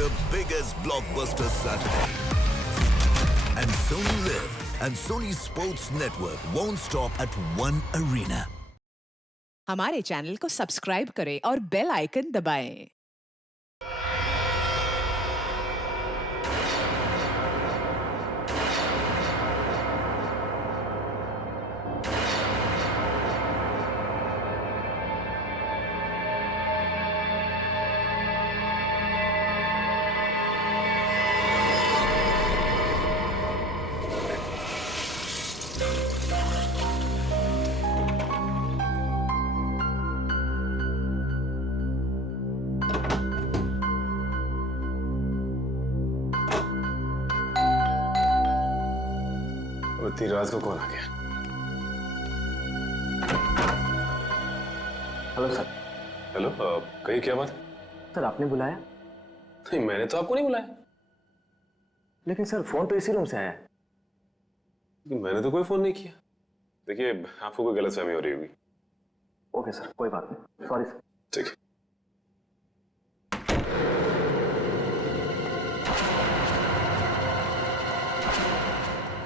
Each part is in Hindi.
the biggest blockbuster Saturday. And Sony Live and Sony Sports Network won't stop at one arena. हमारे चैनल को सब्सक्राइब करें और बेल आइकन दबाएं। इतनी रात को कौन आ गया? Hello sir. हेलो, कहिए क्या बात? सर आपने बुलाया? नहीं, मैंने तो आपको नहीं बुलाया। लेकिन सर फोन तो इसी रूम से आया है। मैंने तो कोई फोन नहीं किया। देखिए, आपको कोई गलतफहमी हो रही होगी। ओके सर, कोई बात नहीं, सॉरी सर। ठीक है।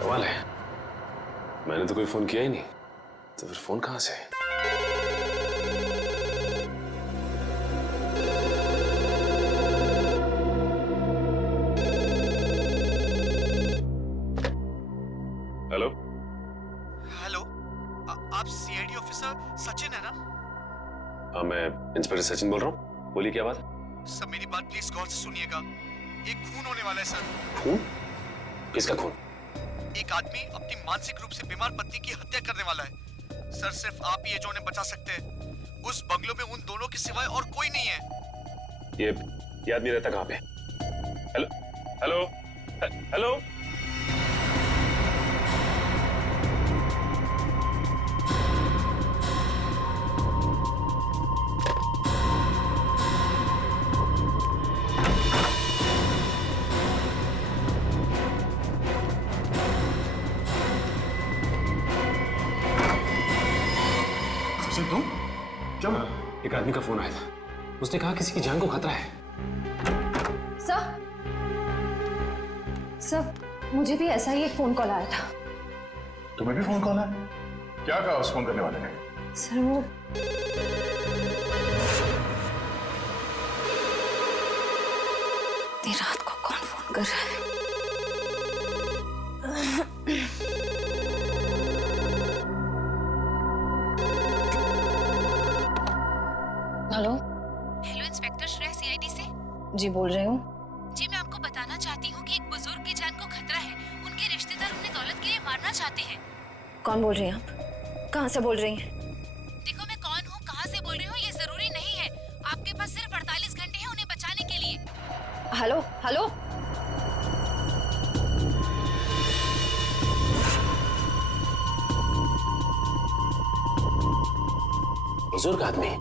कमाल है, मैंने तो कोई फोन किया ही नहीं, तो फिर फोन कहां से है? हेलो हेलो, आप सीआईडी ऑफिसर सचिन है ना? हाँ, मैं इंस्पेक्टर सचिन बोल रहा हूँ। बोलिए क्या बात है? सर मेरी बात प्लीज गौर से सुनिएगा। एक खून होने वाला है सर। खून? किसका खून? एक आदमी अपनी मानसिक रूप से बीमार पत्नी की हत्या करने वाला है। सर सिर्फ आप ही है जो उन्हें बचा सकते हैं। उस बंगलों में उन दोनों के सिवाय और कोई नहीं है। ये आदमी रहता कहाँ पे? Hello hello hello. तुम क्या? एक आदमी का फोन आया था, उसने कहा किसी की जान को खतरा है। सर मुझे भी ऐसा ही एक फोन कॉल आया था। तुम्हें भी फोन कॉल आया? क्या कहा उस फोन करने वाले ने? सर वो इतनी रात को कौन फोन कर रहा है? Hello hello, inspector Shreya CID से। जी बोल रही हूँ। जी मैं आपको बताना चाहती हूँ कि एक बुजुर्ग की जान को खतरा है। उनके रिश्तेदार उन्हें दौलत के लिए मारना चाहते हैं। कौन बोल रही हैं आप? कहाँ से बोल रही हैं? देखो, मैं कौन हूँ, कहाँ से बोल रही हूँ, ये जरूरी नहीं है। आपके पास सिर्फ 48 घंटे हैं उन्हें बचाने के लिए। Hello hello. बुजुर्ग आदमी?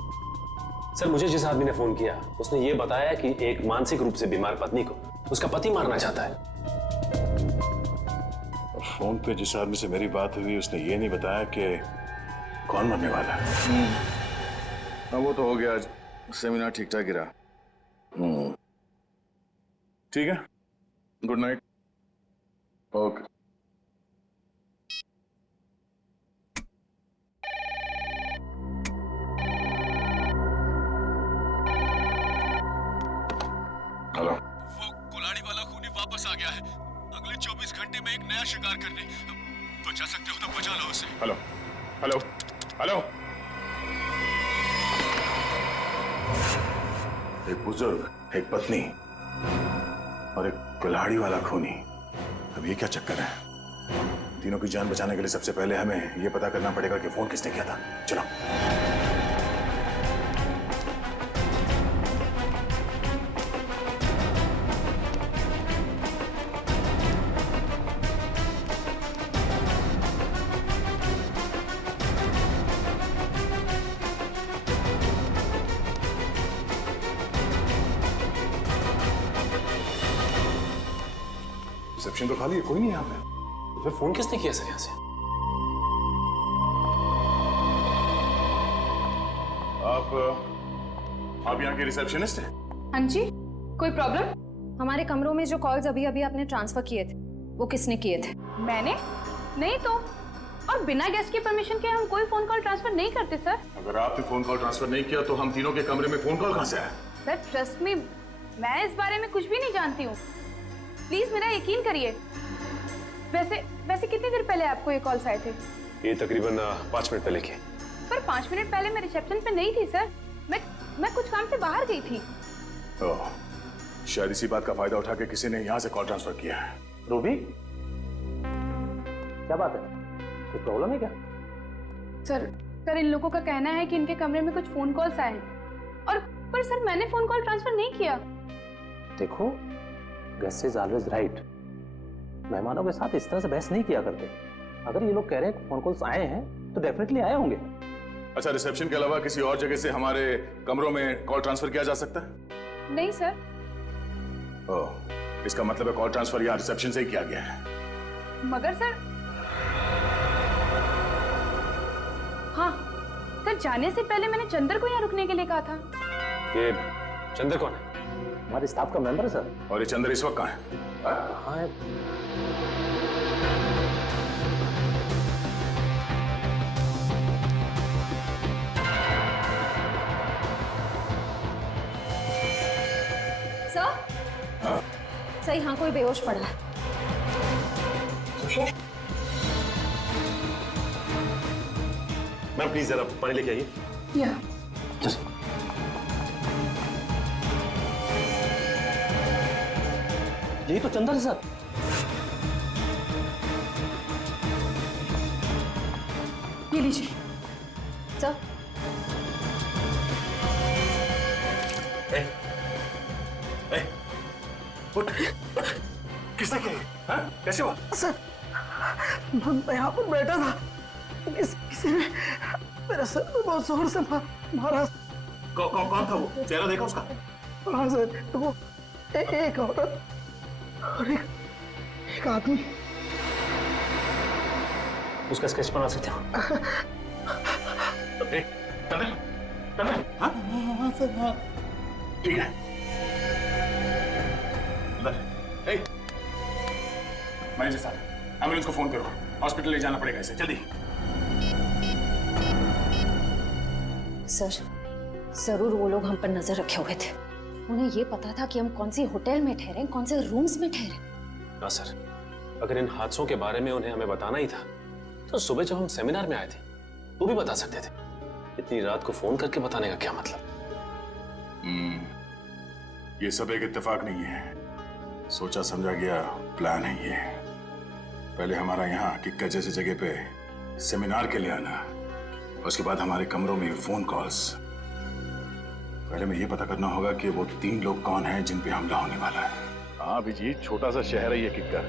सर, मुझे जिस आदमी ने फोन किया उसने ये बताया कि एक मानसिक रूप से बीमार पत्नी को उसका पति मारना चाहता है। फोन पे जिस आदमी से मेरी बात हुई उसने ये नहीं बताया कि कौन मरने वाला है। हाँ, वो तो हो गया, आज सेमिनार ठीक ठाक गिरा। ठीक है, गुड नाइट। ओके। हेलो। वो कुल्हाड़ी वाला खूनी वापस आ गया है। अगले 24 घंटे में एक नया शिकार करने। बचा सकते हो तो बचा लो उसे। Hello hello hello. एक बुजुर्ग, एक पत्नी और एक कुल्हाड़ी वाला खूनी। अब ये क्या चक्कर है? तीनों की जान बचाने के लिए सबसे पहले हमें ये पता करना पड़ेगा कि फोन किसने किया था। चलो। रिसेप्शन तो खाली है, कोई नहीं यहाँ पे। तो फिर फोन किसने किया सर यहाँ से? आप यहाँ के रिसेप्शनिस्ट हैं? हाँ जी, कोई प्रॉब्लम? हमारे कमरों में जो कॉल्स अभी अभी आपने ट्रांसफर किए थे वो किसने किए थे? मैंने? नहीं तो। और बिना गेस्ट की परमिशन के हम कोई फोन कॉल ट्रांसफर नहीं करते सर। अगर आपने फोन कॉल ट्रांसफर नहीं किया तो हम तीनों के कमरे में फोन कॉल कहां से आया? सर ट्रस्ट मी, मैं इस बारे में कुछ भी नहीं जानती हूँ, प्लीज मेरा यकीन करिए। वैसे कितनी देर पहले आपको ये कॉल्स आए थे? ये तकरीबन 5 मिनट पहले की। पर 5 मिनट पहले मैं रिसेप्शन पे नहीं थी सर, मैं कुछ काम से बाहर गई थी। ओह, शायद इसी बात का फायदा उठा के किसी ने यहाँ से कॉल ट्रांसफर किया है। रूबी, क्या बात है? कोई प्रॉब्लम है क्या? सर इन लोगों का कहना है कि इनके कमरे में कुछ फोन कॉल्स आए हैं और पर सर मैंने फोन कॉल ट्रांसफर नहीं किया। देखो, गेस्ट इज ऑलवेज राइट। मेहमानों के साथ इस तरह से बहस नहीं किया करते। अगर ये लोग कह रहे हैं फोन कॉल्स आए हैं तो डेफिनेटली आए होंगे। अच्छा, रिसेप्शन के अलावा किसी और जगह से हमारे कमरों में कॉल ट्रांसफर किया जा सकता है? नहीं सर। ओह, इसका मतलब है कॉल ट्रांसफर यहाँ रिसेप्शन से ही किया गया है। मगर सर, हाँ सर, जाने से पहले मैंने चंदर को यहाँ रुकने के लिए कहा था। ये चंदर कौन है? हमारे स्टाफ का मेंबर है सर। और ये चंद्र इस वक्त कहाँ है? कहाँ है? सर यहाँ कोई बेहोश पड़ा है। मैम प्लीज जरा पानी लेके आइए। या यही तो चंदर है सर। ये लीजिए सर। किसने किया? हाँ? कैसे हुआ? सर, मैं यहाँ पर बैठा था, किसी ने मेरे सर में बहुत जोर से मारा। कौन था वो? चेहरा देखा उसका? हाँ सर, वो एक औरत और एक आदमी। उसका स्केच बना सकते हो? हाँ सर, हाँ। ठीक है। मैनेजर साहब, एम्बुलेंस को फोन करो, हॉस्पिटल ले जाना पड़ेगा इसे, जल्दी। सर, जरूर वो लोग हम पर नजर रखे हुए थे। उन्हें ये पता था कि हम कौन सी होटल में ठहरे, कौन से रूम्स में ठहरे। ना सर, अगर इन हादसों के बारे में उन्हें हमें बताना ही था तो सुबह जब हम सेमिनार में आए थे वो भी बता सकते थे। इतनी रात को फोन करके बताने का क्या मतलब? ये सब एक इत्तेफाक नहीं है, सोचा समझा गया प्लान है ये। पहले हमारा यहाँ किक्कर जैसी जगह पे सेमिनार के लिए आना, उसके बाद हमारे कमरों में फोन कॉल्स। पहले में ये पता करना होगा कि वो 3 लोग कौन हैं जिन पे हमला होने वाला है। हाँ अभिजीत, छोटा सा शहर है ये किक्कर,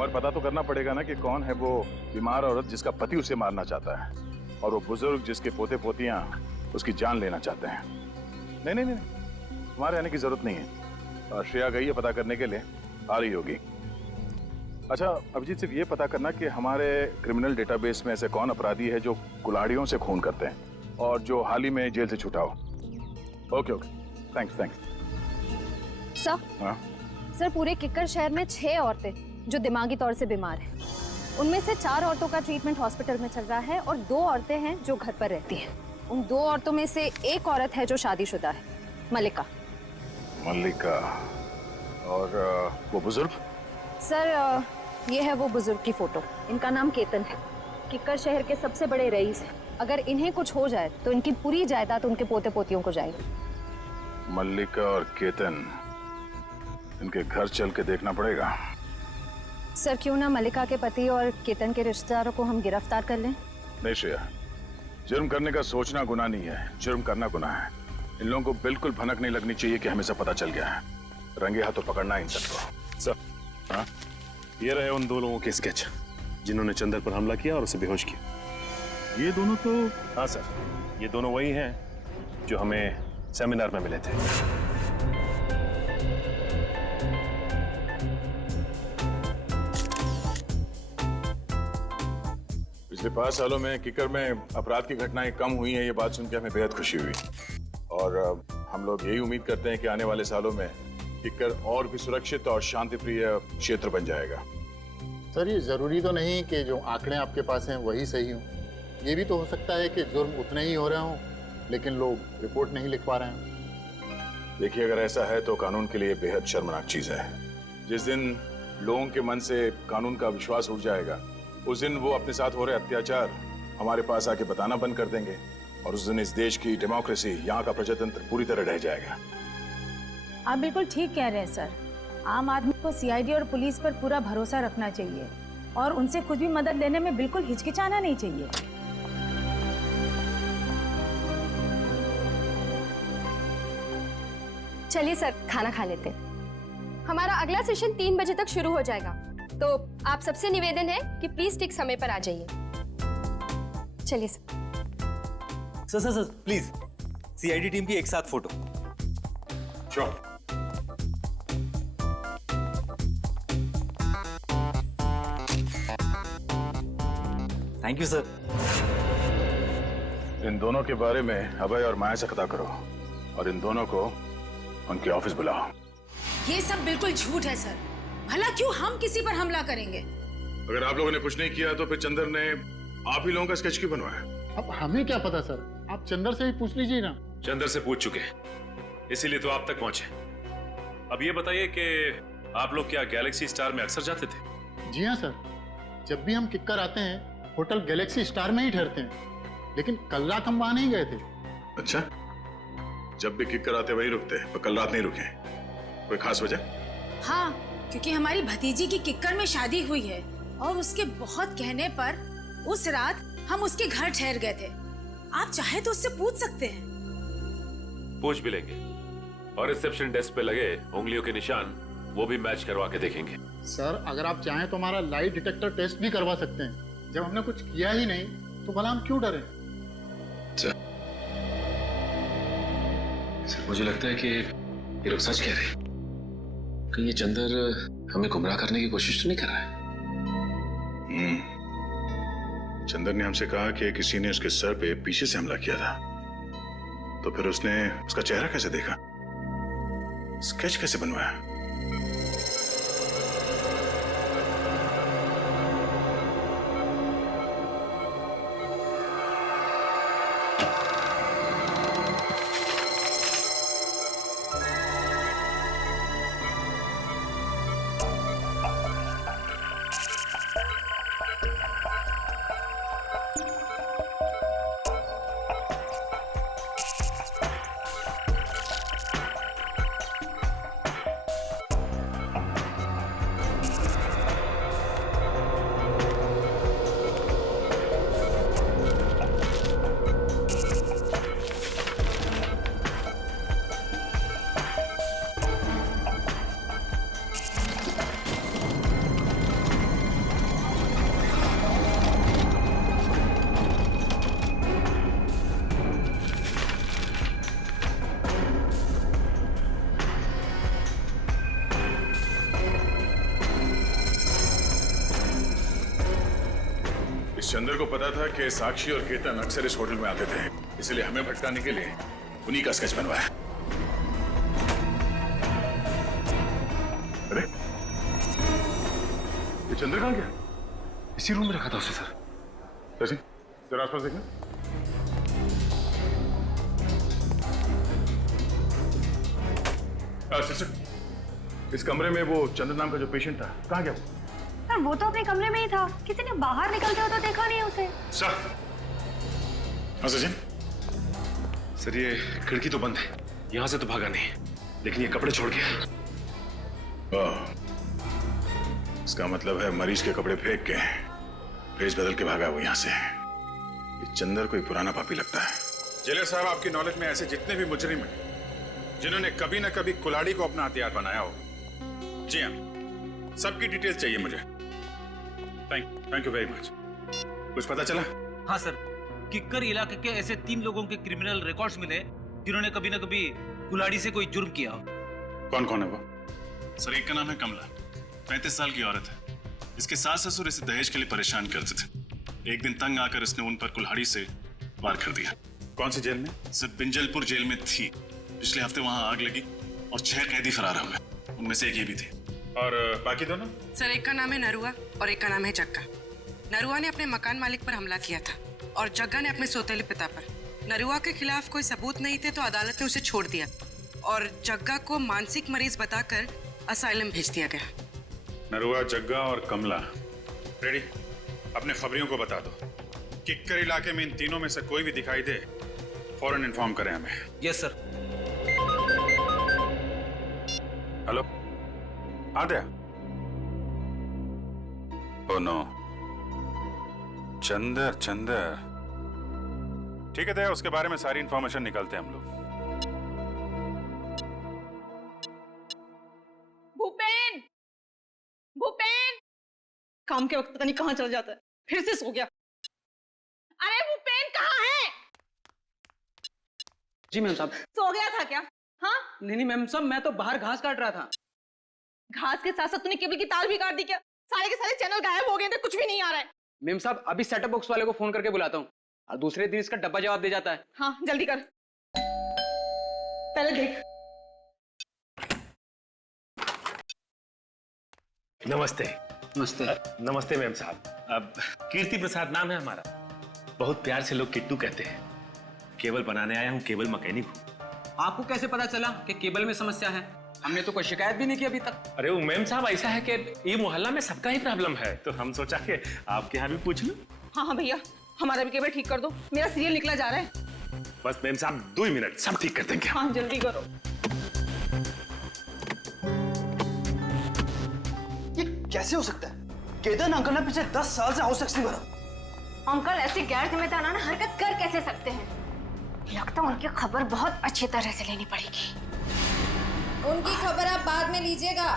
मगर पता तो करना पड़ेगा ना कि कौन है वो बीमार औरत जिसका पति उसे मारना चाहता है और वो बुजुर्ग जिसके पोते पोतियां उसकी जान लेना चाहते हैं। नहीं नहीं नहीं, तुम्हारे आने की जरूरत नहीं है। और श्रेया गई है पता करने के लिए, आ रही होगी। अच्छा अभिजीत, सिर्फ ये पता करना कि हमारे क्रिमिनल डेटाबेस में ऐसे कौन अपराधी है जो कुल्हाड़ियों से खून करते हैं और जो हाल ही में जेल से छूटा हो। Okay okay, thanks thanks. Sir, हाँ सर, पूरे किक्कर शहर में 6 औरतें जो दिमागी तौर से बीमार हैं। उनमें से 4 औरतों का ट्रीटमेंट हॉस्पिटल में चल रहा है और 2 औरतें हैं जो घर पर रहती हैं। उन 2 औरतों में से एक औरत है जो शादीशुदा है, मल्लिका। मल्लिका और वो बुजुर्ग? सर, ये है वो बुजुर्ग की फोटो। इनका नाम केतन है, किक्कर शहर के सबसे बड़े रईस हैं। अगर इन्हें कुछ हो जाए तो इनकी पूरी जायदाद उनके पोते पोतियों को जाएगी। मल्लिका और केतन, इनके घर चल के देखना पड़ेगा। सर, क्यों ना मल्लिका के पति और केतन के रिश्तेदारों को हम गिरफ्तार कर लें? नहीं श्रेया, जुर्म करने का सोचना गुनाह नहीं है, जुर्म करना गुनाह है। इन लोगों को बिल्कुल भनक नहीं लगनी चाहिए कि हमें सब पता चल गया है। रंगे हाथों पकड़ना इन सबको। सर, हाँ? ये रहे उन 2 लोगों के स्केच जिन्होंने चंदर पर हमला किया और उसे बेहोश किया। ये दोनों तो? हाँ सर, ये दोनों वही हैं जो हमें सेमिनार में मिले थे। पिछले 5 सालों में किक्कर में अपराध की घटनाएं कम हुई हैं, ये बात सुन के हमें बेहद खुशी हुई। और हम लोग यही उम्मीद करते हैं कि आने वाले सालों में किक्कर और भी सुरक्षित और शांतिप्रिय क्षेत्र बन जाएगा। सर, ये जरूरी तो नहीं कि जो आंकड़े आपके पास हैं वही सही हों। ये भी तो हो सकता है कि जुर्म उतने ही हो रहे हों लेकिन लोग रिपोर्ट नहीं लिख पा रहे हैं। देखिए, अगर ऐसा है तो कानून के लिए बेहद शर्मनाक चीज है। जिस दिन लोगों के मन से कानून का विश्वास उठ जाएगा, उस दिन वो अपने साथ हो रहे अत्याचार हमारे पास आके बताना बंद कर देंगे और उस दिन इस देश की डेमोक्रेसी, यहाँ का प्रजातंत्र पूरी तरह रह जाएगा। आप बिल्कुल ठीक कह रहे हैं सर। आम आदमी को सीआईडी और पुलिस पर पूरा भरोसा रखना चाहिए और उनसे कुछ भी मदद लेने में बिल्कुल हिचकिचाना नहीं चाहिए। चलिए सर, खाना खा लेते हैं। हमारा अगला सेशन 3 बजे तक शुरू हो जाएगा, तो आप सबसे निवेदन है कि प्लीज ठीक समय पर आ जाइए। चलिए sir. Sir please, CID team की एक साथ फोटो। श्योर। Thank you sir. इन दोनों के बारे में अभय और माया से पता करो और इन दोनों को उनके ऑफिस बुलाओ। ये सब बिल्कुल झूठ है सर। भला क्यों हम किसी पर हमला करेंगे? अगर आप लोगों ने कुछ नहीं किया तो फिर चंदर ने आप ही लोगों का स्केच क्यों बनवाया? अब हमें क्या पता सर, आप चंदर से ही पूछ लीजिए ना। चंदर से पूछ चुके, इसीलिए तो आप तक पहुंचे। अब ये बताइए कि आप लोग क्या गैलेक्सी स्टार में अक्सर जाते थे? जी हाँ सर, जब भी हम किक्कर आते हैं होटल गैलेक्सी स्टार में ही ठहरते हैं, लेकिन कल रात हम वहां नहीं गए थे। अच्छा, जब भी किक्कर आते वही रुकते, पर कल रात नहीं रुके। कोई खास वजह? हाँ, क्योंकि हमारी भतीजी की किक्कर में शादी हुई है और उसके बहुत कहने पर उस रात हम उसके घर ठहर गए थे। आप चाहे तो उससे पूछ सकते हैं। पूछ भी लेंगे और रिसेप्शन डेस्क पे लगे उंगलियों के निशान वो भी मैच करवा के देखेंगे। सर, अगर आप चाहें तो हमारा लाई डिटेक्टर टेस्ट भी करवा सकते हैं। जब हमने कुछ किया ही नहीं तो भला हम क्यों डरे? सर, मुझे लगता है कि ये लोग सच कह रहे हैं। कहीं ये चंदर हमें गुमराह करने की कोशिश तो नहीं कर रहा है? चंदर ने हमसे कहा कि किसी ने उसके सर पे पीछे से हमला किया था, तो फिर उसने उसका चेहरा कैसे देखा, स्केच कैसे बनवाया? चंदर को पता था कि साक्षी और केतन अक्सर इस होटल में आते थे, इसलिए हमें भटकाने के लिए उन्हीं का स्केच बनवाया। अरे, ये चंदर कहाँ गया? इसी रूम में रखा था उसे सर। सचिन, जरा आसपास देखना। सिस्टर, इस कमरे में वो चंदर नाम का जो पेशेंट था, कहाँ गया वो? सर, वो तो अपने कमरे में ही था। किसी ने बाहर निकलते हुए तो देखा नहीं उसे। सर, हाँ सचिन। सर, ये खिड़की तो बंद है, यहाँ से तो भागा नहीं, लेकिन ये कपड़े छोड़ गया। इसका मतलब है मरीज के कपड़े फेंक के भेज बदल के भागा वो यहाँ से। ये चंदर कोई पुराना पापी लगता है। जेलर साहब, आपकी नॉलेज में ऐसे जितने भी मुजरिम हैं जिन्होंने कभी ना कभी कुल्हाड़ी को अपना हथियार बनाया हो, जी हाँ, सबकी डिटेल्स चाहिए मुझे। Thank you very much. कुछ पता चला? हाँ सर, किक्कर इलाके के ऐसे 3 लोगों के क्रिमिनल रिकॉर्ड्स मिले जिन्होंने कभी ना कभी कुल्हाड़ी से कोई जुर्म किया हो। कौन कौन है वो? सर, एक का नाम है कमला, 35 साल की औरत है। इसके सास ससुर इसे दहेज के लिए परेशान करते थे। एक दिन तंग आकर इसने उन पर कुल्हाड़ी से वार कर दिया। कौन सी जेल में? सर, बिंजलपुर जेल में थी। पिछले हफ्ते वहां आग लगी और 6 कैदी फरार हो गए। उनमें से एक ये भी थी। और बाकी दोनों? सर, एक का नाम है नरुआ और एक का नाम है जग्गा। नरुआ ने अपने मकान मालिक पर हमला किया था और जग्गा ने अपने सौतेले पिता पर। नरुआ के खिलाफ कोई सबूत नहीं थे तो अदालत ने उसे छोड़ दिया और जग्गा को मानसिक मरीज बताकर असाइलम भेज दिया गया। नरुआ, जग्गा और कमला। रेडी? अपने खबरियों को बता दो, किक्कर इलाके में इन तीनों में से कोई भी दिखाई दे, फौरन इन्फॉर्म करें हमें। Yes sir. Hello, Aadya? Oh no, Chandar. ठीक है दया, उसके बारे में सारी इंफॉर्मेशन निकालते हैं हम लोग। भूपेन काम के वक्त पता नहीं कहाँ चल जाता है, फिर से सो गया। अरे भूपेन कहाँ है? जी मैम साहब। सो गया था क्या? हाँ? नहीं मैम साहब, मैं तो बाहर घास काट रहा था। घास के साथ साथ तूने केबल की तार भी काट दी क्या? सारे के सारे चैनल गायब हो गए थे, कुछ भी नहीं आ रहा है। मैम साहब, अभी सेटअप बॉक्स वाले को फोन करके बुलाता हूँ और दूसरे दिन इसका डब्बा जवाब दे जाता है। हाँ जल्दी कर, पहले देख। नमस्ते। नमस्ते। नमस्ते मैम साहब। अब कीर्ति प्रसाद नाम है हमारा। बहुत प्यार से लोग किट्टू कहते हैं। केबल बनाने आया हूँ, केबल मैकेनिक हूँ। आपको कैसे पता चला कि केबल में समस्या है? हमने तो कोई शिकायत भी नहीं की अभी तक। अरे वो मैम साहब, ऐसा है कि ये मोहल्ला में सबका ही प्रॉब्लम है, तो हम सोचा कि आपके यहाँ भी पूछ लूं। हाँ भैया, हमारा भी केबल ठीक कर दो, मेरा सीरियल निकला जा रहा है। बस मैम साहब 2 मिनट, सब ठीक कर देंगे। हाँ जल्दी करो। ये कैसे हो सकता है? केतन अंकल ने पिछले 10 साल से हाउस टैक्स नहीं भरा। अंकल ऐसी गैर जिम्मेदाराना हरकत कर कैसे सकते हैं? लगता है उनकी खबर बहुत अच्छी तरह से लेनी पड़ेगी। उनकी खबर आप बाद में लीजिएगा,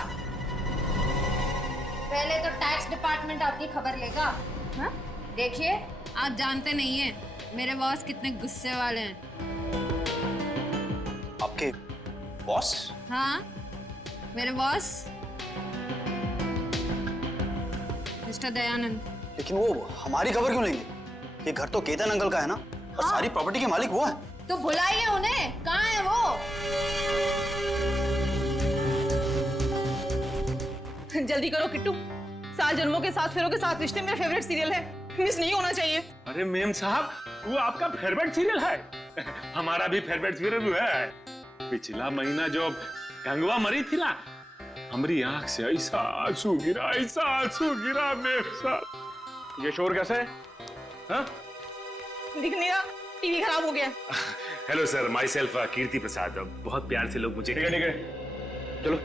पहले तो टैक्स डिपार्टमेंट आपकी खबर लेगा। हाँ? देखिए, आप जानते नहीं हैं मेरे बॉस कितने गुस्से वाले हैं। आपके बॉस? हाँ, मेरे बॉस मिस्टर दयानंद। लेकिन वो हमारी खबर क्यों लेंगे? ये घर तो केतन अंकल का है ना, और सारी प्रॉपर्टी के मालिक वो है। तो बुलाइए उन्हें, कहाँ है वो? जल्दी करो किट्टू, 7 जन्मों के 7 फेरों के 7 रिश्ते मेरा फेवरेट सीरियल है, मिस नहीं होना चाहिए। अरे मैम साहब, वो आपका फेवरेट सीरियल है। हमारा भी फेवरेट सीरियल है। पिछला महीना जो गंगवा मरी थी ना, हमारी आंख से ऐसा आंसू गिरा मैम साहब। ये शोर कैसे है? हाँ? दिख नहीं रहा, टीवी खराब हो गया। हेलो सर, माई सेल्फ कीर्ति प्रसाद। बहुत प्यार से लोग मुझे। ठीक है, चलो।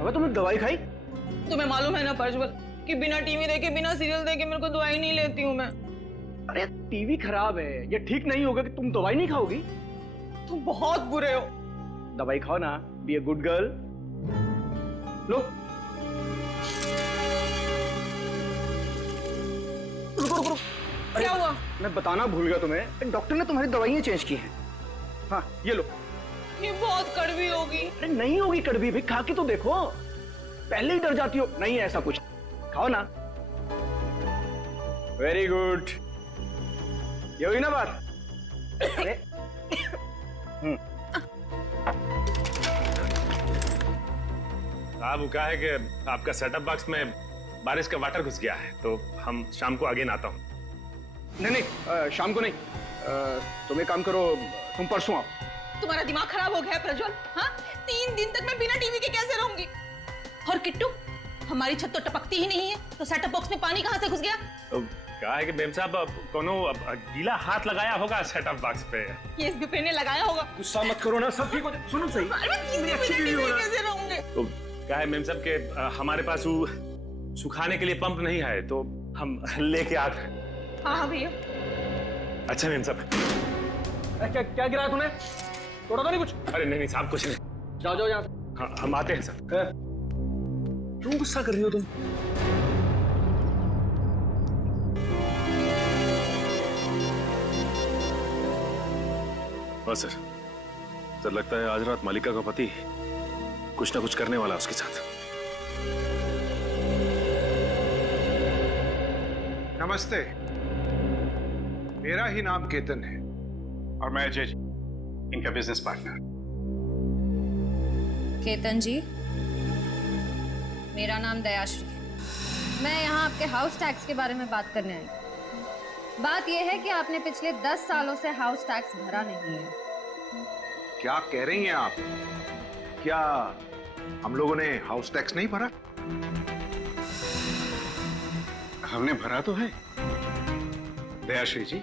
अबे तुमने दवाई खाई? तुम्हें मालूम है ना प्रज्वल कि बिना टीवी देखे, बिना सीरियल देखे मेरे को दवाई नहीं लेती हूँ मैं। अरे टीवी खराब है, ये ठीक नहीं होगा कि तुम दवाई नहीं खाओगी। तुम बहुत बुरे हो। दवाई खाओ ना, बी ए गुड गर्ल। लो। रुको। क्या हुआ? मैं बताना भूल गया तुम्हें, डॉक्टर ने तुम्हारी दवाइयाँ चेंज की हैं। हाँ ये लो। ये बहुत कड़वी होगी। अरे नहीं होगी कड़वी भी, खा के तो देखो। पहले ही डर जाती हो। नहीं है ऐसा कुछ, खाओ ना। वेरी गुड, ये हुई ना बात। अरे साहब क्या है कि आपका सेटअप बॉक्स में बारिश का वाटर घुस गया है, तो हम शाम को आगे आता हूँ। नहीं, शाम को नहीं। तुम एक काम करो, तुम परसों आओ। तुम्हारा दिमाग खराब हो गया है प्रज्वल। हाँ? 3 दिन तक मैं बिना टीवी के कैसे रहूंगी? और किट्टू, हमारी छत तो टपकती ही नहीं है, तो सेटअप बॉक्स में पानी कहाँ से घुस गया? तो क्या है कि मैम साहब, कोनो गीला हाथ लगाया होगा सेटअप बॉक्स पे। ये इस विपिन ने लगाया होगा। गुस्सा मत करो ना, सब ठीक हो जाए। सुनो सही, कैसे रहूंगे? तो क्या है मैम साहब के हमारे पास वो सुखाने के लिए पंप नहीं है, तो हम लेके आते हैं। हाँ भैया। अच्छा मैम साहब। क्या गिरा तूने? तोड़ा तो नहीं कुछ? अरे नहीं साहब, कुछ नहीं। जाओ यहाँ से। हाँ, हम आते हैं सर। क्यों गुस्सा कर रही हो तुम? हाँ सर, लगता है आज रात मालिका का पति कुछ ना कुछ करने वाला उसके साथ। नमस्ते, मेरा ही नाम केतन है और मैं अजय, इनका बिजनेस पार्टनर। केतन जी, मेरा नाम दयाश्री है। मैं यहाँ आपके हाउस टैक्स के बारे में बात करने आई। बात यह है कि आपने पिछले 10 सालों से हाउस टैक्स भरा नहीं है। क्या कह रही हैं आप? क्या हम लोगों ने हाउस टैक्स नहीं भरा? हमने भरा तो है। दयाश्री जी,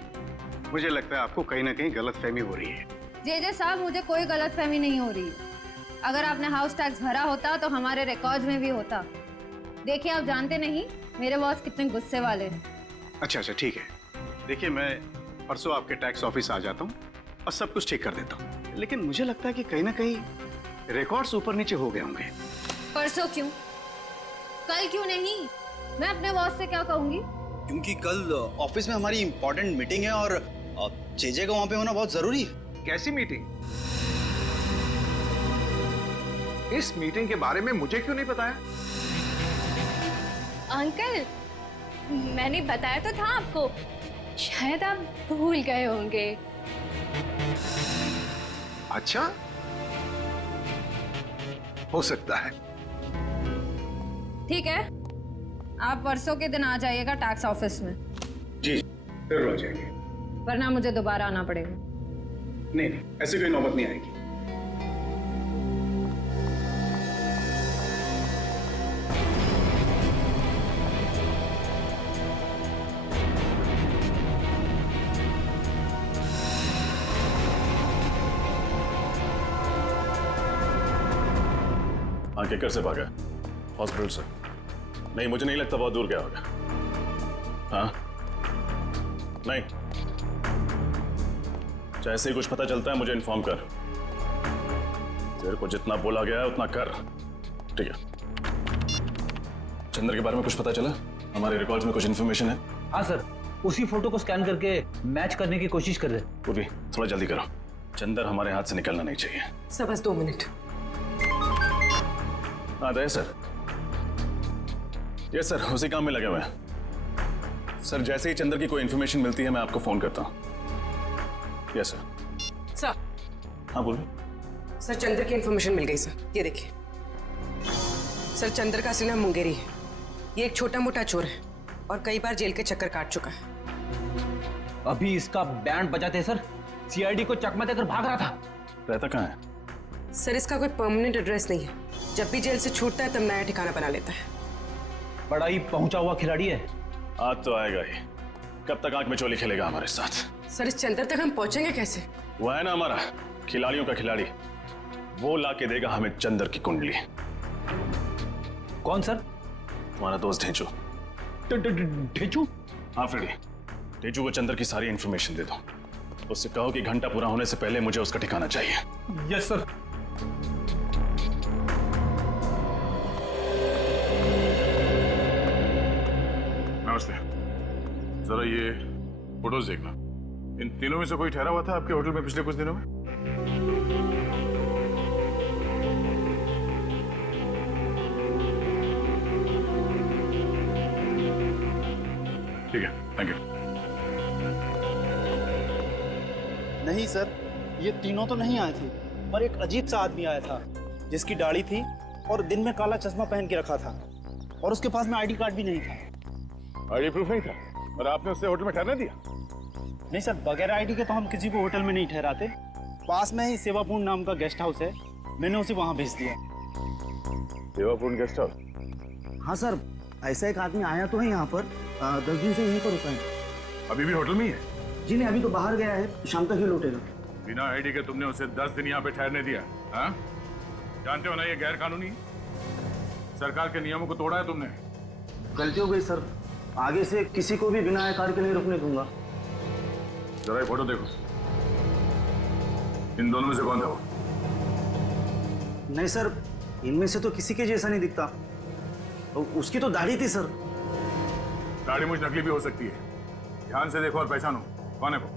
मुझे लगता है आपको कहीं ना कहीं गलतफहमी हो रही है। जे साहब, मुझे कोई गलतफहमी नहीं हो रही। अगर आपने हाउस टैक्स भरा होता तो हमारे रिकॉर्ड्स में भी होता। देखिए, आप जानते नहीं मेरे बॉस कितने गुस्से वाले हैं। अच्छा ठीक है। देखिए, मैं परसों आपके टैक्स ऑफिस आ जाता हूँ और सब कुछ ठीक कर देता हूँ। लेकिन मुझे लगता है कि कहीं ना कहीं रिकॉर्ड्स ऊपर नीचे हो गए होंगे। परसों क्यों, कल क्यों नहीं? मैं अपने बॉस से क्या कहूंगी? क्योंकि कल ऑफिस में हमारी इंपॉर्टेंट मीटिंग है और जेजे का वहां पे होना बहुत जरूरी है। कैसी मीटिंग? इस मीटिंग के बारे में मुझे क्यों नहीं बताया? अंकल, मैंने बताया तो था आपको, शायद आप भूल गए होंगे। अच्छा, हो सकता है। ठीक है, आप परसों के दिन आ जाइएगा टैक्स ऑफिस में। जी जरूर आ जाएंगे। वरना मुझे दोबारा आना पड़ेगा। नहीं, ऐसी कोई नौबत नहीं आएगी। किकर से भागा? हॉस्पिटल से? नहीं, मुझे नहीं लगता, बहुत दूर गया होगा। हाँ? नहीं, जैसे ही कुछ पता चलता है मुझे इन्फॉर्म कर। तेरे को जितना बोला गया है उतना कर, ठीक है? चंद्र के बारे में कुछ पता चला? हमारे रिकॉर्ड्स में कुछ इन्फॉर्मेशन है? हाँ सर, उसी फोटो को स्कैन करके मैच करने की कोशिश कर रहे। पूर्वी, थोड़ा जल्दी करो। चंद्र हमारे हाथ से निकलना नहीं चाहिए। सर बस 2 मिनट। हाँ दया सर। यस सर, उसी काम में लगे हुए हैं। सर, जैसे ही चंद्र की कोई इन्फॉर्मेशन मिलती है मैं आपको फोन करता हूँ। Yes sir. सर। हाँ बोलिए। सर, चंद्र की इन्फॉर्मेशन मिल गई सर। ये देखिए सर, चंद्र का असली नाम मुंगेरी है। ये एक छोटा मोटा चोर है और कई बार जेल के चक्कर काट चुका है। अभी इसका बैंड बजाते सर, सीआईडी को चकमा देकर भाग रहा था। रहता कहाँ है? सर, इसका कोई परमानेंट एड्रेस नहीं है। जब भी जेल से छूटता है तब नया ठिकाना बना लेता है। बड़ा ही पहुंचा हुआ खिलाड़ी है। आज तो आएगा ही। कब तक आंख में चोली खेलेगा हमारे साथ? सर, इस चंद्र तक हम पहुंचेंगे कैसे? वो है ना हमारा खिलाड़ियों का खिलाड़ी, वो लाके देगा हमें चंद्र की कुंडली। कौन सर? तुम्हारा दोस्त ढेंचू। ढेंचू? हाँ फ्रेडी, ढेंचू को चंद्र की सारी इंफॉर्मेशन दे दो। उससे कहो कि घंटा पूरा होने से पहले मुझे उसका ठिकाना चाहिए। Yes sir. नमस्ते। जरा ये फोटोज देखना। इन तीनों में से कोई ठहरा हुआ था आपके होटल में पिछले कुछ दिनों में? ठीक है, थैंक यू। नहीं सर, ये तीनों तो नहीं आए थे, पर एक अजीब सा आदमी आया था जिसकी दाढ़ी थी और दिन में काला चश्मा पहन के रखा था और उसके पास में आईडी कार्ड भी नहीं था। आईडी प्रूफ नहीं था और आपने उससे होटल में ठहरने दिया? नहीं सर, बगैर आईडी के तो हम किसी को होटल में नहीं ठहराते। पास में ही सेवापूर्ण नाम का गेस्ट हाउस है, मैंने उसे वहां भेज दिया। सेवापूर्ण गेस्ट हाउस? हाँ सर, ऐसा एक आदमी आया तो है यहाँ पर, 10 दिन से यहीं पर रुका है। अभी भी होटल में ही है? जी नहीं, अभी तो बाहर गया है, शाम तक ही लौटेगा। बिना आईडी के तुमने उसे 10 दिन यहाँ पे ठहरने दिया? हाँ? जानते हो ना ये गैर कानूनी है। सरकार के नियमों को तोड़ा है तुमने। गलती हो गई सर, आगे से किसी को भी बिना आईडी के नहीं रुकने दूंगा। जरा ये फोटो देखो। इन दोनों में से कौन था वो? नहीं सर, इनमें से तो किसी के जैसा नहीं दिखता। उसकी तो दाढ़ी थी सर। दाढ़ी मुझ नकली भी हो सकती है, ध्यान से देखो और पहचानो कौन है वो।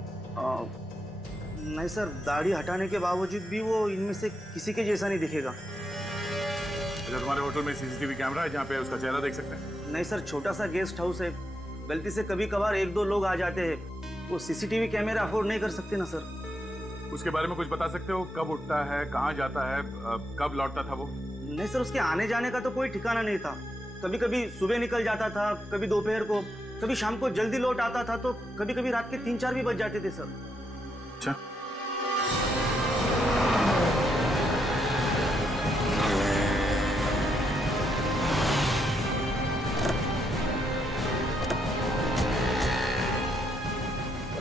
नहीं सर, दाढ़ी हटाने के बावजूद भी वो इनमें से किसी के जैसा नहीं दिखेगा। अच्छा, तुम्हारे होटल में सीसीटीवी कैमरा है जहाँ पे उसका चेहरा देख सकते हैं? नहीं सर, छोटा सा गेस्ट हाउस है, गलती से कभी कभार 1-2 लोग आ जाते हैं, वो सीसीटीवी कैमरा अफोर्ड नहीं कर सकते ना सर। उसके बारे में कुछ बता सकते हो? कब उठता है, कहाँ जाता है, कब लौटता था वो? नहीं सर, उसके आने जाने का तो कोई ठिकाना नहीं था। कभी कभी सुबह निकल जाता था, कभी दोपहर को, कभी शाम को जल्दी लौट आता था, तो कभी कभी रात के 3-4 भी बज जाते थे सर। अच्छा।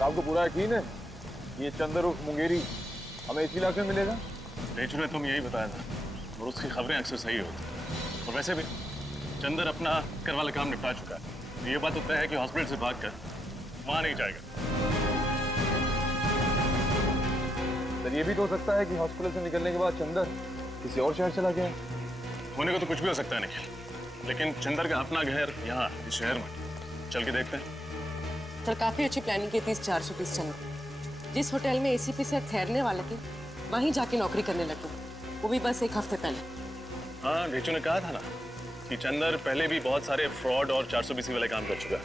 आपको पूरा यकीन है ये चंदर उर्फ मुंगेरी हमें इसी इलाके में मिलेगा? बेचू ने तुम यही बताया था और उसकी खबरें अक्सर सही होती। और वैसे भी चंदर अपना कर वाला काम निपटा चुका है। ये बात तो तय है कि हॉस्पिटल से भागकर वहां नहीं जाएगा। सर ये भी तो हो सकता है कि हॉस्पिटल से निकलने के बाद चंदर किसी और शहर चला गया। होने को तो कुछ भी हो सकता है निखिल, लेकिन चंदर का अपना घर यहाँ इस शहर में, चल के देखते हैं। सर काफी अच्छी प्लानिंग की थी इस 400 पीस चंदर। जिस होटल में एसीपी सर ठहरने वाले थे वहीं जाके नौकरी करने लगे, वो भी बस 1 हफ्ते पहले। हाँ, भेचू ने कहा था ना कि चंदर पहले भी बहुत सारे फ्रॉड और 420 वाले काम कर चुका है,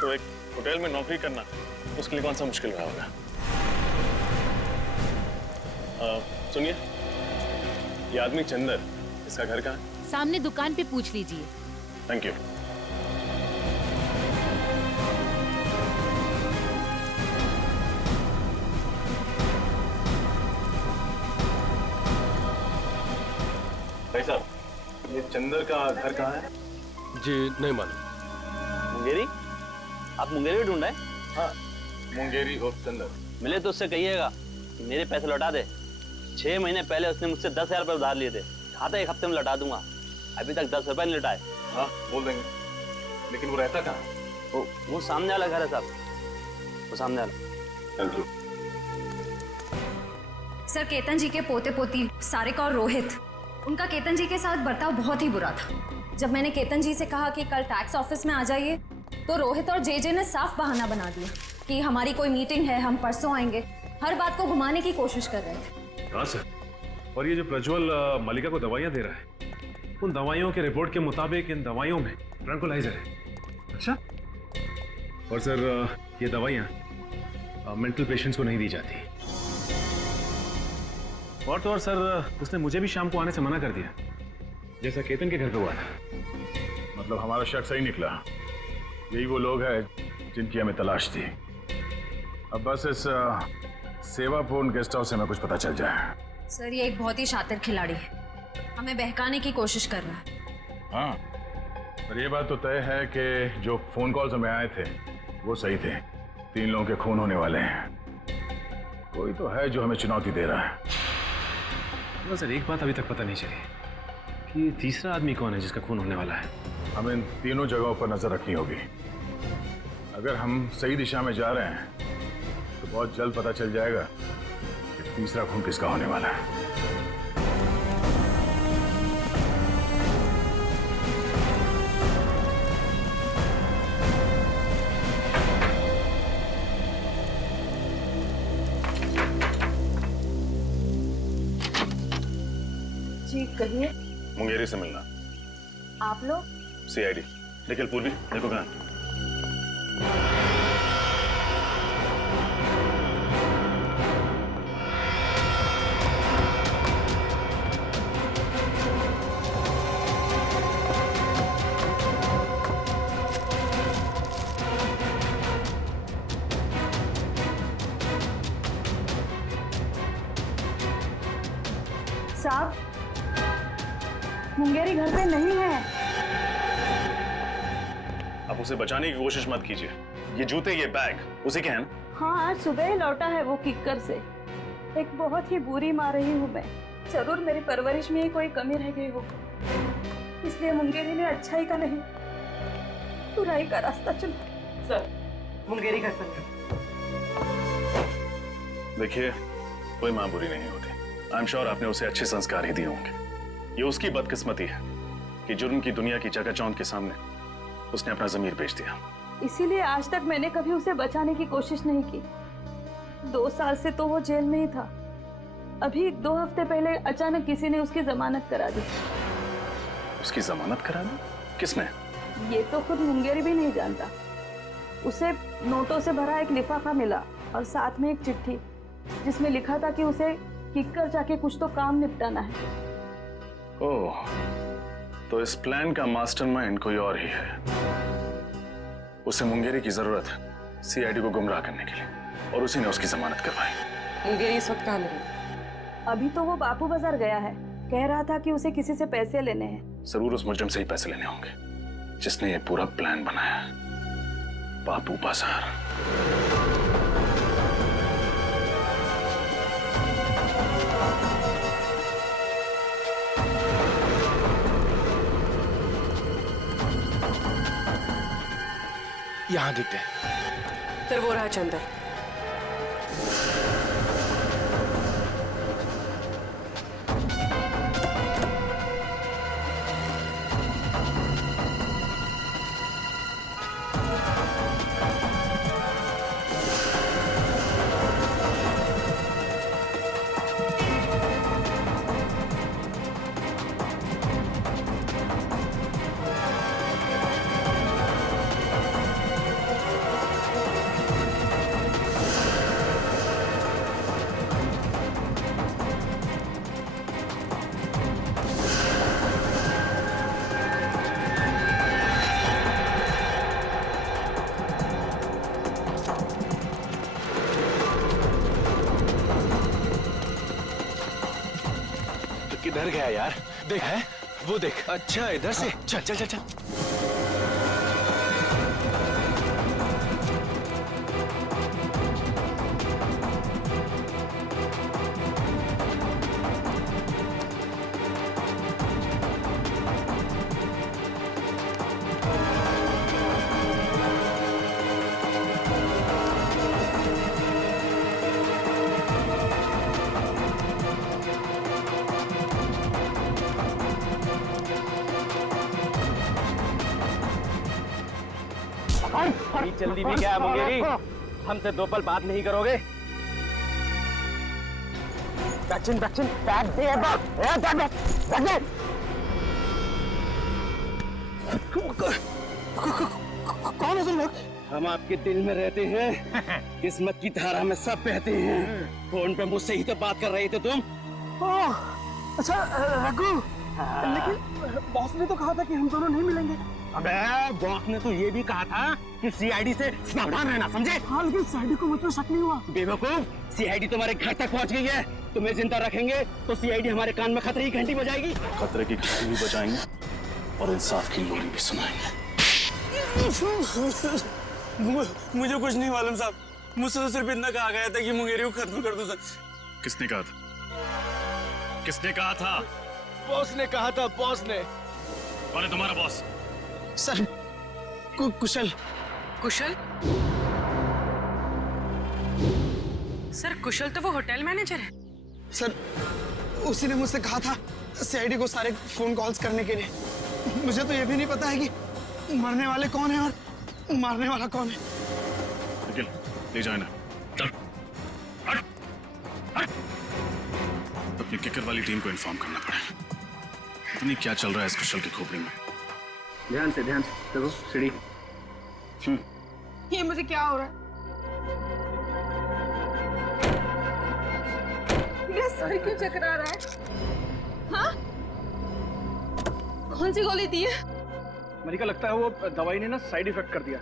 तो एक होटल में नौकरी करना उसके लिए कौन सा मुश्किल रहा होगा। सुनिए, ये आदमी चंदर, इसका घर कहाँ है? सामने दुकान पे पूछ लीजिए। Thank you. भाई साहब, ये चंदर का घर कहाँ है? जी नहीं मालूम। मुंगेरी? आप मुंगेरी ढूंढ रहे हैं? हाँ, मुंगेरी उर्फ चंदर। मिले तो उससे कहिएगा कि मेरे पैसे लौटा दे। 6 महीने पहले उसने मुझसे 10,000 रुपये उधार लिए थे। कहा था 1 हफ्ते में लौटा दूंगा, अभी तक 10 रुपये नहीं लौटाए। हाँ बोल देंगे, लेकिन वो रहता कहाँ? वो सामने वाला घर है साहब, वो सामने वाला। Thank you. सर केतन जी के पोते पोती सारिका और रोहित, उनका केतन जी के साथ बर्ताव बहुत ही बुरा था। जब मैंने केतन जी से कहा कि कल टैक्स ऑफिस में आ जाइए, तो रोहित और जेजे ने साफ बहाना बना दिया कि हमारी कोई मीटिंग है, हम परसों आएंगे। हर बात को घुमाने की कोशिश कर रहे थे। हाँ सर, और ये जो प्रज्वल मलिका को दवाइयाँ दे रहा है, उन दवाइयों के रिपोर्ट के मुताबिक इन दवाइयों में ट्रैंकुलाइजर है। अच्छा। और सर ये दवाइयाँ मेंटल पेशेंट्स को नहीं दी जाती। और तो और सर, उसने मुझे भी शाम को आने से मना कर दिया, जैसा केतन के घर पे हुआ था। मतलब हमारा शक सही निकला, यही वो लोग हैं जिनकी हमें तलाश थी। अब बस इस सेवापूर्ण गेस्ट हाउस से हमें कुछ पता चल जाए। सर ये एक बहुत ही शातिर खिलाड़ी है, हमें बहकाने की कोशिश कर रहा है। हाँ, पर ये बात तो तय है कि जो फोन कॉल्स हमें आए थे वो सही थे। 3 लोगों के खून होने वाले हैं। कोई तो है जो हमें चुनौती दे रहा है। सर एक बात अभी तक पता नहीं चली कि तीसरा आदमी कौन है जिसका खून होने वाला है। हमें इन तीनों जगहों पर नजर रखनी होगी। अगर हम सही दिशा में जा रहे हैं तो बहुत जल्द पता चल जाएगा कि तीसरा खून किसका होने वाला है। जी कहिए। मुंगेरी से मिलना। आप लोग? सीआईडी। निखिल पूर्वी, देखो कहाँ। साहब, मुंगेरी घर पे नहीं है। आप उसे बचाने की कोशिश मत कीजिए। ये जूते, ये बैग उसी के हैं ना? हाँ, आज सुबह ही लौटा है वो किक्कर से। एक बहुत ही बुरी माँ रही हूँ मैं। जरूर मेरी परवरिश में ही कोई कमी रह गई हो, इसलिए मुंगेरी ने अच्छाई का नहीं बुराई का रास्ता चुना। सर मुंगेरी घर पर। देखिए, कोई माँ बुरी नहीं होती। आई एम श्योर आपने उसे अच्छे संस्कार ही दिए होंगे। ये उसकी बदकिस्मती है कि जुर्म की दुनिया की चकाचौंध के सामने उसने अपना ज़मीर बेच दिया। इसीलिए आज तक मैंने कभी उसे बचाने की कोशिश नहीं की। 2 साल से तो वो जेल में ही था। अभी 2 हफ्ते पहले अचानक किसी ने उसकी जमानत करा दी। उसकी जमानत करा दी? किसने? ये तो खुद मुंगेरी भी नहीं जानता। उसे नोटों से भरा एक लिफाफा मिला और साथ में एक चिट्ठी। जिसमें लिखा था कि उसे किक्कर जाके कुछ तो काम निपटाना है। ओह, तो इस प्लान का मास्टरमाइंड कोई और ही है। उसे मुंगेरी की जरूरत है सीआईडी को गुमराह करने के लिए, और उसी ने उसकी जमानत करवाई। मुंगेरी इस वक्त कहाँ मिले? अभी तो वो बापू बाजार गया है, कह रहा था कि उसे किसी से पैसे लेने हैं। जरूर उस मुजरिम से ही पैसे लेने होंगे जिसने ये पूरा प्लान बनाया है। बापू बाजार। यहाँ दिखते हैं। फिर वो रहा चंदर। किधर गया यार? देख है वो देख। अच्छा इधर से। चल चल चल चल। जल्दी भी क्या मुंगेरी, हमसे 2 पल बात नहीं करोगे? कौन है तुम लोग? हम आपके दिल में रहते हैं, किस्मत की धारा में सब बहते हैं। फोन पे मुझसे ही तो बात कर रहे थे तुम। अच्छा रघु, लेकिन बॉस ने तो कहा था कि हम दोनों नहीं मिलेंगे। अबे बॉस ने तो ये भी कहा था कि सीआईडी से सावधान रहना, समझे? हाँ, लेकिन सीआईडी को मुझ पर शक नहीं हुआ। बेवकूफ, सीआईडी तुम्हारे घर तक पहुंच गई है। तुम्हें जिंदा रखेंगे तो सीआईडी हमारे कान में खतरे की घंटी बजाएगी। खतरे की घंटी भी बजाएंगे और इंसाफ की लोरी भी सुनाएंगे। मुझे कुछ नहीं मालूम साहब, मुझसे तो सिर्फ इतना कहा गया था कि मुंगेरी को खत्म कर दो सर। किसने कहा था? किसने कहा था? बॉस ने कहा था, बॉस ने। कौन है तुम्हारा बॉस? सर कुशल। कुशल? सर कुशल तो वो होटल मैनेजर है। सर उसी ने मुझसे कहा था सीआईडी को सारे फोन कॉल्स करने के लिए। मुझे तो ये भी नहीं पता है कि मरने वाले कौन है और मारने वाला कौन है। निखिल, ले जाए ना। चल। हट। हट। अपनी किकर वाली टीम को इन्फॉर्म करना पड़ेगा। पता नहीं क्या चल रहा है इस कुशल की खोपड़ी में। ध्यान से देखो सीढ़ी। ये मुझे क्या हो रहा है? मेरा सर क्यों चकरा रहा है? हाँ? कौन सी गोली दी है? मलिका, लगता है वो दवाई ने ना साइड इफेक्ट कर दिया।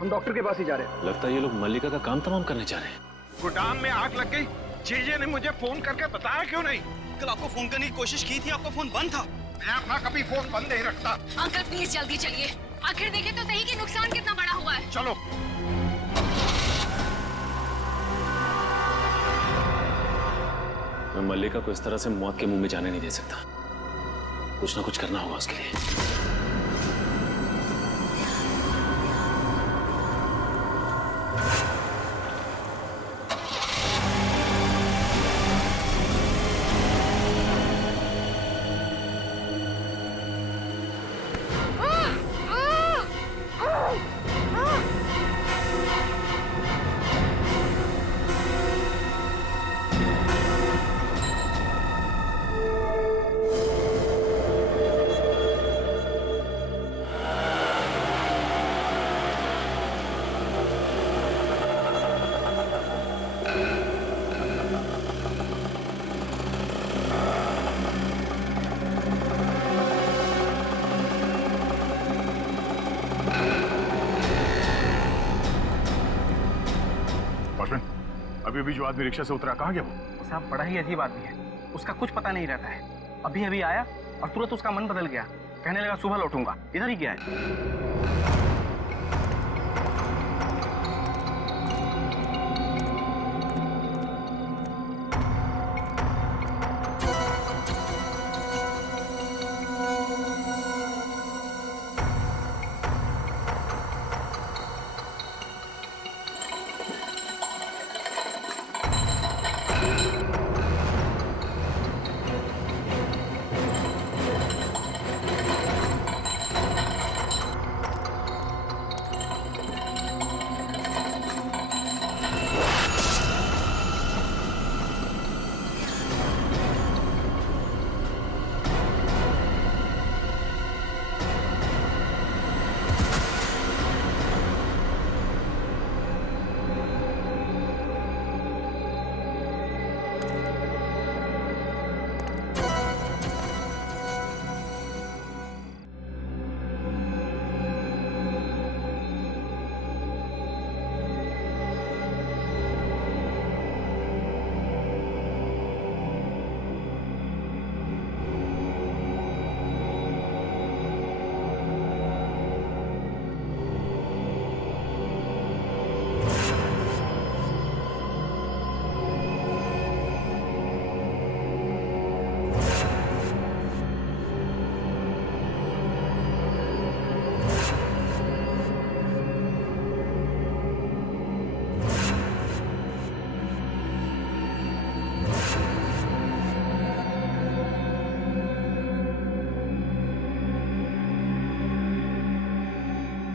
हम डॉक्टर के पास ही जा रहे हैं। लगता है ये लोग मल्लिका का काम तमाम करने जा रहे हैं। गोदाम में आग लग गई। जीजे ने मुझे फोन करके बताया क्यों नहीं? कल आपको फोन करने की कोशिश की थी, आपका फोन बंद था। मैं अपना कभी फोन बंद नहीं रखता। अंकल प्लीज जल्दी चलिए, आखिर देखें तो सही कि नुकसान कितना बड़ा हुआ है। चलो। मैं मल्लिका को इस तरह से मौत के मुंह में जाने नहीं दे सकता। कुछ ना कुछ करना होगा उसके लिए। अभी भी जो आदमी रिक्शा से उतरा, कहाँ गया वो? साहब बड़ा ही अजीब आदमी है, उसका कुछ पता नहीं रहता है। अभी अभी आया और तुरंत उसका मन बदल गया, कहने लगा सुबह लौटूंगा। इधर ही गया है।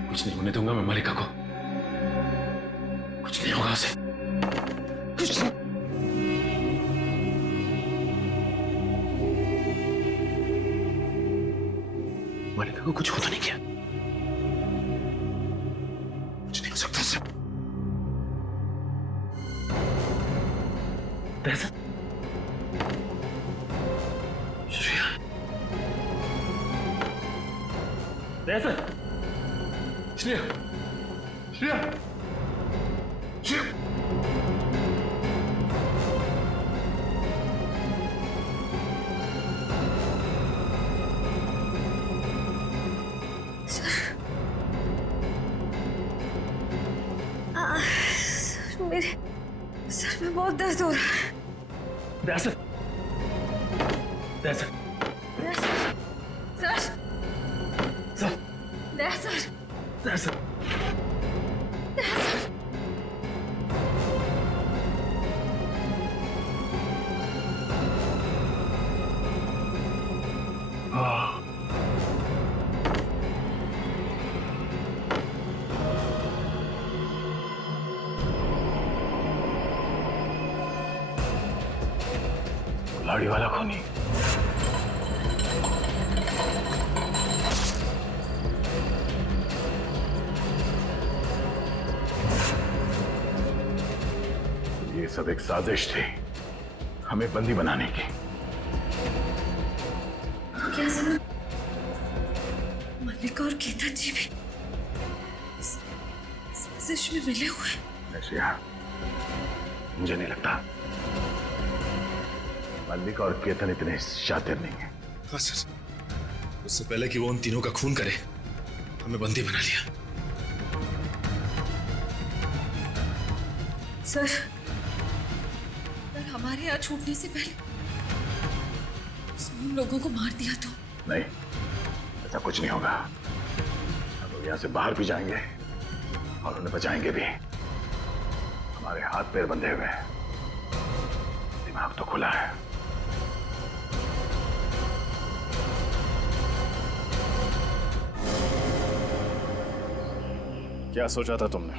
कुछ नहीं होने दूंगा मैं मलिका को, कुछ नहीं होगा उसे, कुछ नहीं। मलिका को कुछ हो तो नहीं किया, कुछ नहीं हो सकता उससे। दहशत, श्रेया, दहशत, श्रेया, श्रेया, श्रेया। मेरे सर में बहुत दर्द हो रहा है। दहशत, दहशत, सर, सर, दहशत, दहशत। दहशत। लाड़ी वाला खूनी। ये सब एक साजिश थी हमें बंदी बनाने की। क्या सर, मल्लिका और केतन जी भी इस साजिश में मिले हुए हैं? श्रेया, मुझे नहीं लगता मल्लिका और केतन इतने शातिर नहीं है। हाँ सर, उससे पहले कि वो उन तीनों का खून करे हमें बंदी बना लिया। सर, अगर हमारे यहाँ छूटने से पहले उसने उन लोगों को मार दिया तो? नहीं, ऐसा कुछ नहीं होगा। हम लोग यहाँ से बाहर भी जाएंगे और उन्हें बचाएंगे भी। हमारे हाथ पैर बंधे हुए हैं, दिमाग तो खुला है। क्या सोचा था तुमने?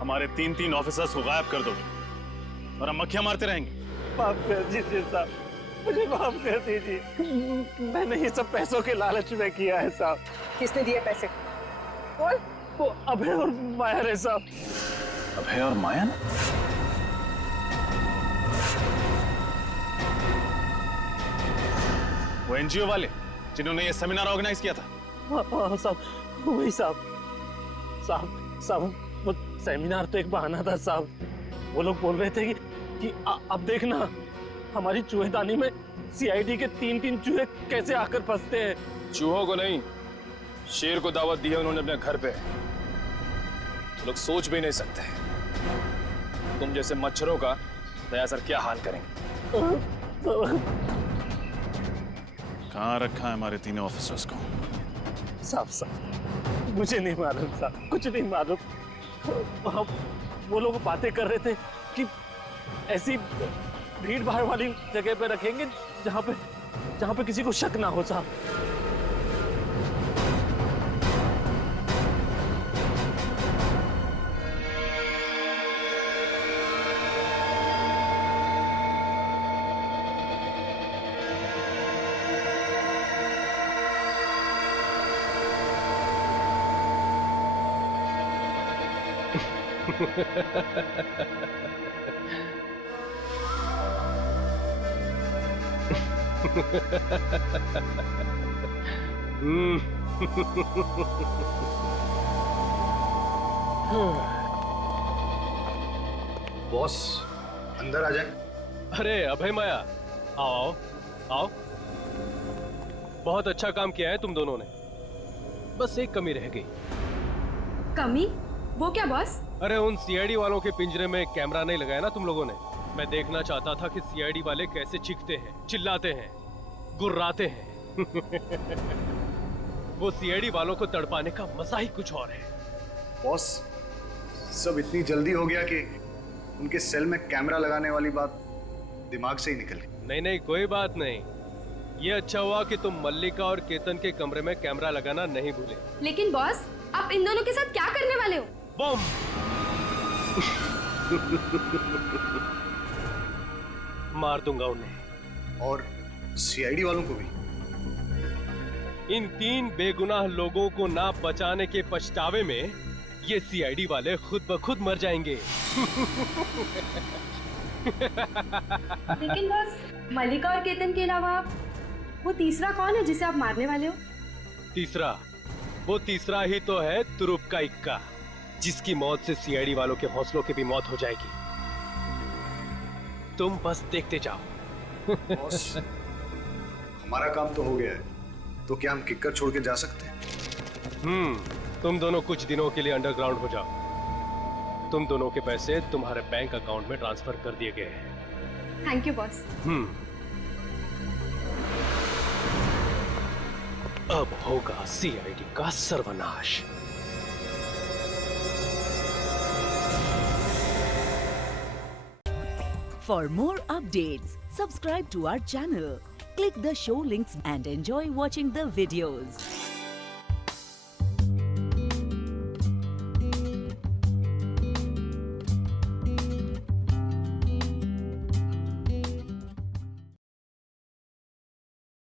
हमारे 3 ऑफिसर्स को गायब कर दोगे और हम मक्खियां मारते रहेंगे? माफ कर दीजिए साहब, मुझे माफ कर दीजिए। मैंने ये सब पैसों के लालच में किया है साहब। किसने दिए पैसे? कौन? वो अभय और माया है साहब। अभय और माया? वो एनजीओ वाले जिन्होंने ये सेमिनार ऑर्गेनाइज किया था? हाँ साहब, वही साहब। साहब, वो सेमिनार तो एक बहाना था साहब। वो लोग बोल रहे थे कि अब देखना हमारी चूहेदानी में सीआईडी के 3-3 चूहे कैसे आकर फंसते हैं। चूहों को नहीं, शेर को दावत दी है उन्होंने अपने घर पे। लोग सोच भी नहीं सकते तुम जैसे मच्छरों का दया सर क्या हाल करेंगे। कहाँ रखा है हमारे तीनों ऑफिसर्स को? साहब मुझे नहीं मालूम साहब, कुछ नहीं मालूम। हम वो लोग बातें कर रहे थे कि ऐसी भीड़ भाड़ वाली जगह पे रखेंगे जहाँ पे किसी को शक ना हो साहब। बॉस अंदर आ जाए। अरे अभय माया, आओ आओ। बहुत अच्छा काम किया है तुम दोनों ने, बस एक कमी रह गई। कमी? वो क्या बॉस? अरे उन सीआईडी वालों के पिंजरे में कैमरा नहीं लगाया ना तुम लोगों ने। मैं देखना चाहता था कि सीआईडी वाले कैसे चीखते हैं, चिल्लाते हैं, गुर्राते हैं। वो सीआईडी वालों को तड़पाने का मजा ही कुछ और है। बॉस सब इतनी जल्दी हो गया कि उनके सेल में कैमरा लगाने वाली बात दिमाग से ही निकल गई। नहीं नहीं कोई बात नहीं, ये अच्छा हुआ कि तुम मल्लिका और केतन के कमरे में कैमरा लगाना नहीं भूले। लेकिन बॉस आप इन दोनों के साथ क्या करने वाले हो? बम। मार दूंगा उन्हें। और सीआईडी वालों को भी। इन 3 बेगुनाह लोगों को ना बचाने के पछतावे में ये सीआईडी वाले खुद ब खुद मर जाएंगे। लेकिन बॉस मल्लिका और केतन के अलावा वो तीसरा कौन है जिसे आप मारने वाले हो? तीसरा ही तो है तुरुप का इक्का, जिसकी मौत से सीआईडी वालों के हौसलों की भी मौत हो जाएगी। तुम बस देखते जाओ। बॉस हमारा काम तो हो गया है, तो क्या हम किक्कर छोड़ के जा सकते हैं? तुम दोनों कुछ दिनों के लिए अंडरग्राउंड हो जाओ। तुम दोनों के पैसे तुम्हारे बैंक अकाउंट में ट्रांसफर कर दिए गए हैं। Thank you boss. अब होगा सीआईडी का सर्वनाश। For more updates, subscribe to our channel, click the show links and enjoy watching the videos.